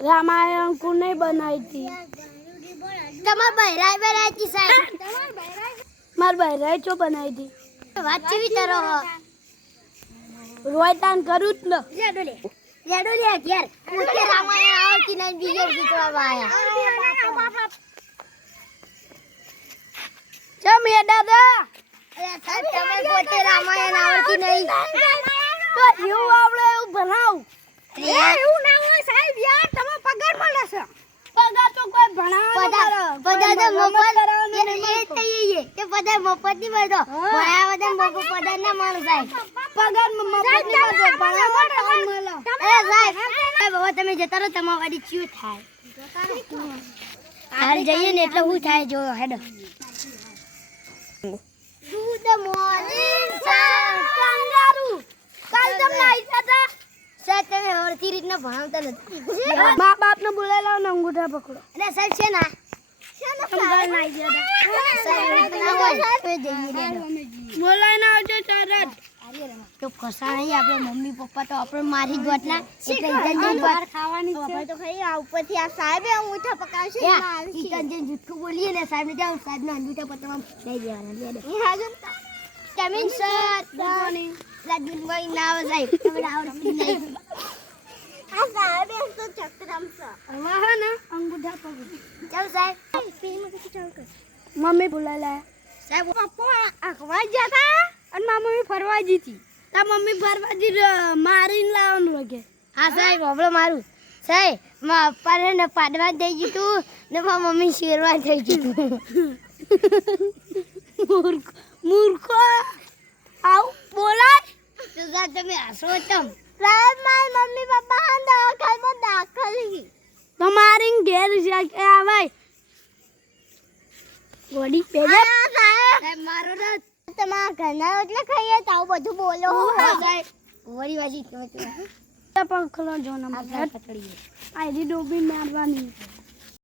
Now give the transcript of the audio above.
रामायण को नहीं बनाई थी તમાર બહેરાઈ બહેરાઈ કી સાહેબ मार बहराई चो बनाई थी વાત કેવી તરો रोयतान करूँ न લેડો લે ઘેર પોતે રામાયણ આવતી નહીં બીજો શીખવા આયા चम ये दादा અરે સાહેબ તમે પોતે રામાયણ આવતી નહીં तो यू आवड़े यू बनाओ એવું ના હોય સાહેબ યાર તમે પગાર મળે છે पगा तो कोई बनाओ પદા તો મફત એ પદા મફત ની મળતો ભણા બધા મફત પદા ના મળે સાહેબ पगार में मफत नहीं करते बनाओ મળો અરે સાહેબ હવે તમે જતા રહો તમારી વાડી ચિયો થાય હાલ જઈએ ને એટલે હું થાય જો હેડો ગુડ મોર્નિંગ સર कंगारू कल तुम नहीं था સર તમે હરતી રીતના ભણાવતા નથી माँ बाप ने बुला लाओ ना अंगूठा पकड़ो અને સાહેબ છે ના तुम घर नहीं जाता સાહેબ ના હોય તો જઈએ લેડો बोला ना जो चारत તો ફસા નહીં આપણે મમ્મી પપ્પા તો આપણે મારી ગોટના એટલે ઇકન જઈને બહાર ખાવાની છે તો ખાઈ આ ઉપરથી આ સાહેબે અંગૂઠા પકાવશે ઇકન જઈને જુઠ્ઠું બોલીએ ને સાહેબને ત્યાં સાહેબના અંગૂઠા પકડવા લઈ જવાના લેડો coming sir good morning good morning ના આવે સાહેબ તમને આવડતું નહીં આ સાહેબે તો ચક્રમ છે वहाँ ना अंगूठा पकड़ो ચાલો સાહેબ ફિલ્મ કેટલી ચાલુ કર मम्मी बुला लाया સાહેબ पप्पा अखवा जाता और माँ मम्मी फरवा दी थी तब मम्मी फरवा दी मारीन लावन लगे હા સાહેબ હોબળો મારું સાહેબ મારા પપ્પાને ને પાડવા થઈ ગયું તું ને મારા મમ્મી શેરવા થઈ ગયું मूर्खो आओ बोला તો સાહેબ તમે હસો તમ साहब मारी मम्मी पापा हम दवाखाने में दाखिल ही तुम्हारी घेर जाके आवाई गोड़ी पे સાહેબ મારો ના તમારા ઘરના એટલે ખાઈએ તો આવું બધું બોલો સાહેબ વળી વાજી તો पंखलो जो ना આપણે પકડીએ आई डोबी मारवानी